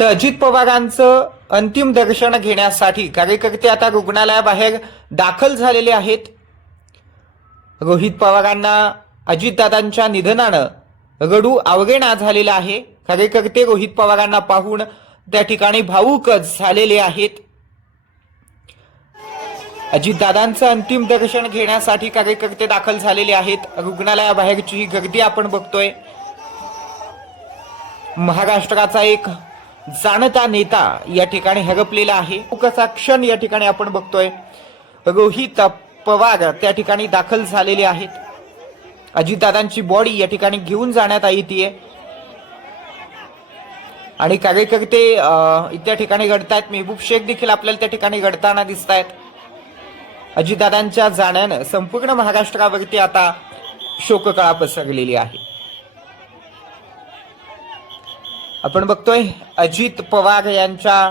तर अजित पवारांचं अंतिम दर्शन घेण्यासाठी कार्यकर्ते आता रुग्णालयाबाहेर दाखल झालेले आहेत. रोहित पवारांना अजितदादांच्या निधनानं रडू अवघेणा झालेला आहे. कार्यकर्ते रोहित पवारांना पाहून त्या ठिकाणी भाऊक झालेले आहेत. अजितदादांचं अंतिम दर्शन घेण्यासाठी कार्यकर्ते दाखल झालेले आहेत. रुग्णालयाबाहेरची ही गर्दी आपण बघतोय. महाराष्ट्राचा एक जाणता नेता या ठिकाणी हरपलेला आहे. कसा क्षण या ठिकाणी आपण बघतोय. रोहित पवार त्या ठिकाणी दाखल झालेले आहेत. अजितदादांची बॉडी या ठिकाणी घेऊन जाण्यात येते आणि कार्यकर्ते त्या ठिकाणी घडतायत. मेहबूब शेख देखील आपल्याला त्या ठिकाणी घडताना दिसत आहेत अजितदादांच्या जाण्यानं संपूर्ण महाराष्ट्रावरती आता शोककळा पसरलेली आहे. आपण बघतोय अजित पवार यांच्या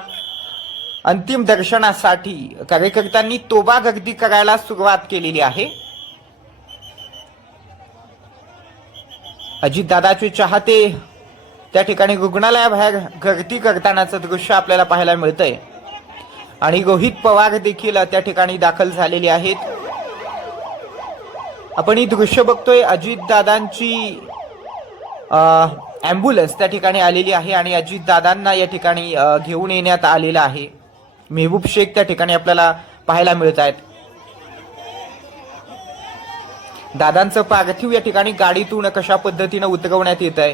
अंतिम दर्शनासाठी कार्यकर्त्यांनी तोबा गर्दी करायला सुरुवात केलेली आहे. अजितदादाचे चाहते त्या ठिकाणी रुग्णालयाबाहेर गर्दी करतानाचं दृश्य आपल्याला पाहायला मिळतंय. आणि रोहित पवार देखील त्या ठिकाणी दाखल झालेले आहेत. आपण ही दृश्य बघतोय अजितदादांची ॲम्ब्युलन्स त्या ठिकाणी आलेली आहे आणि अजितदादांना या ठिकाणी घेऊन येण्यात आलेलं आहे. मेहबूब शेख त्या ठिकाणी आपल्याला पाहायला मिळत आहेत. दादांचं पार्थिव या ठिकाणी गाडीतून कशा पद्धतीनं उतरवण्यात येत आहे?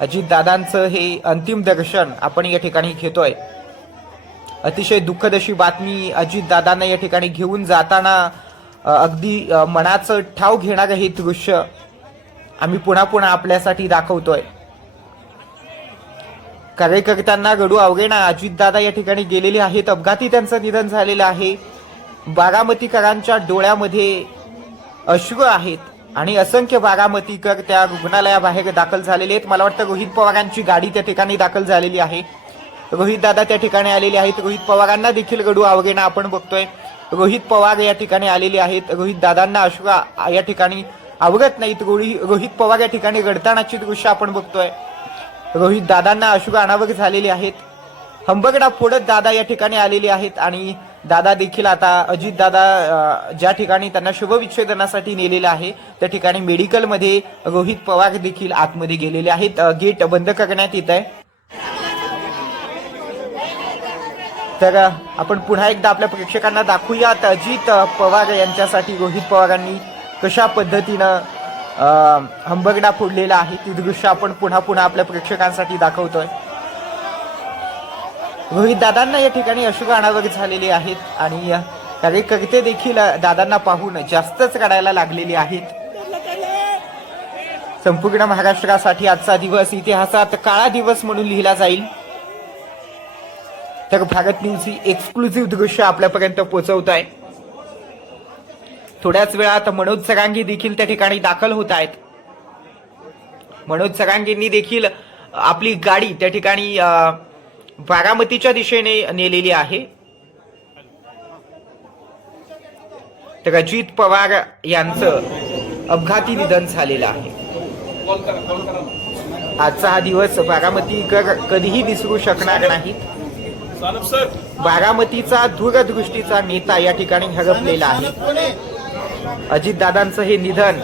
अजितदादांचं हे अंतिम दर्शन आपण या ठिकाणी घेतोय. अतिशय दुःखद अशी बातमी अजितदादांना या ठिकाणी घेऊन जाताना अगदी मनाचं ठाव घेणारं हे दृश्य आम्ही पुन्हा पुन्हा आपल्यासाठी दाखवतोय. कार्यकर्त्यांना गडू अवघेणा अजितदादा या ठिकाणी गेलेले आहेत. अपघाती त्यांचं निधन झालेलं आहे. बारामतीकरांच्या डोळ्यामध्ये अश्रू आहेत आणि असंख्य बारामतीकर त्या रुग्णालयाबाहेर दाखल झालेले आहेत. मला वाटतं रोहित पवारांची गाडी त्या ठिकाणी दाखल झालेली आहे. रोहित दादा त्या ठिकाणी आलेले आहेत. रोहित पवारांना देखील गडू अवघेणा आपण बघतोय. रोहित पवार या ठिकाणी आलेले आहेत. रोहित दादांना अश्रू या ठिकाणी आवडत नाहीत. रोहित पवार या ठिकाणी घडतानाची दृश्य आपण बघतोय. रोहित दादांना अशुभ अनावक झालेले आहेत. हंबगडा फोडत दादा या ठिकाणी आलेले आहेत आणि दादा देखील आता अजित दादा ज्या ठिकाणी त्यांना शुभविच्छेदनासाठी नेलेलं आहे त्या ठिकाणी मेडिकलमध्ये रोहित पवार देखील आतमध्ये गेलेले आहेत. गेट बंद करण्यात येत आहे तर आपण पुन्हा एकदा आपल्या प्रेक्षकांना दाखवूयात. अजित पवार यांच्यासाठी रोहित पवारांनी कशा पद्धतीनं हंबगडा फोडलेला आहे. ती दृश्य आपण पुन्हा पुन्हा आपल्या प्रेक्षकांसाठी दाखवतोय. रोहित दादांना या ठिकाणी अश्रू झालेली आहेत आणि कार्यकर्ते देखील दादांना पाहून जास्तच रडायला लागलेले आहेत. संपूर्ण महाराष्ट्रासाठी आजचा दिवस इतिहासात काळा दिवस म्हणून लिहिला जाईल. तर भारत न्यूज ही एक्सक्लुझिव्ह दृश्य आपल्यापर्यंत पोहोचवत आहे. थोड्याच वेळात मनोज सरांगी देखील त्या ठिकाणी दाखल होत आहेत. मनोज सरांगींनी देखील आपली गाडी त्या ठिकाणी बारामतीच्या दिशेने नेलेली आहे. तर अजित पवार यांचं अपघाती निधन झालेलं आहे. आजचा हा दिवस बारामतीकर कधीही विसरू शकणार नाहीत. बारामतीचा दूरदृष्टीचा नेता या ठिकाणी हरपलेला आहे. अजितदादांचं हे निधन.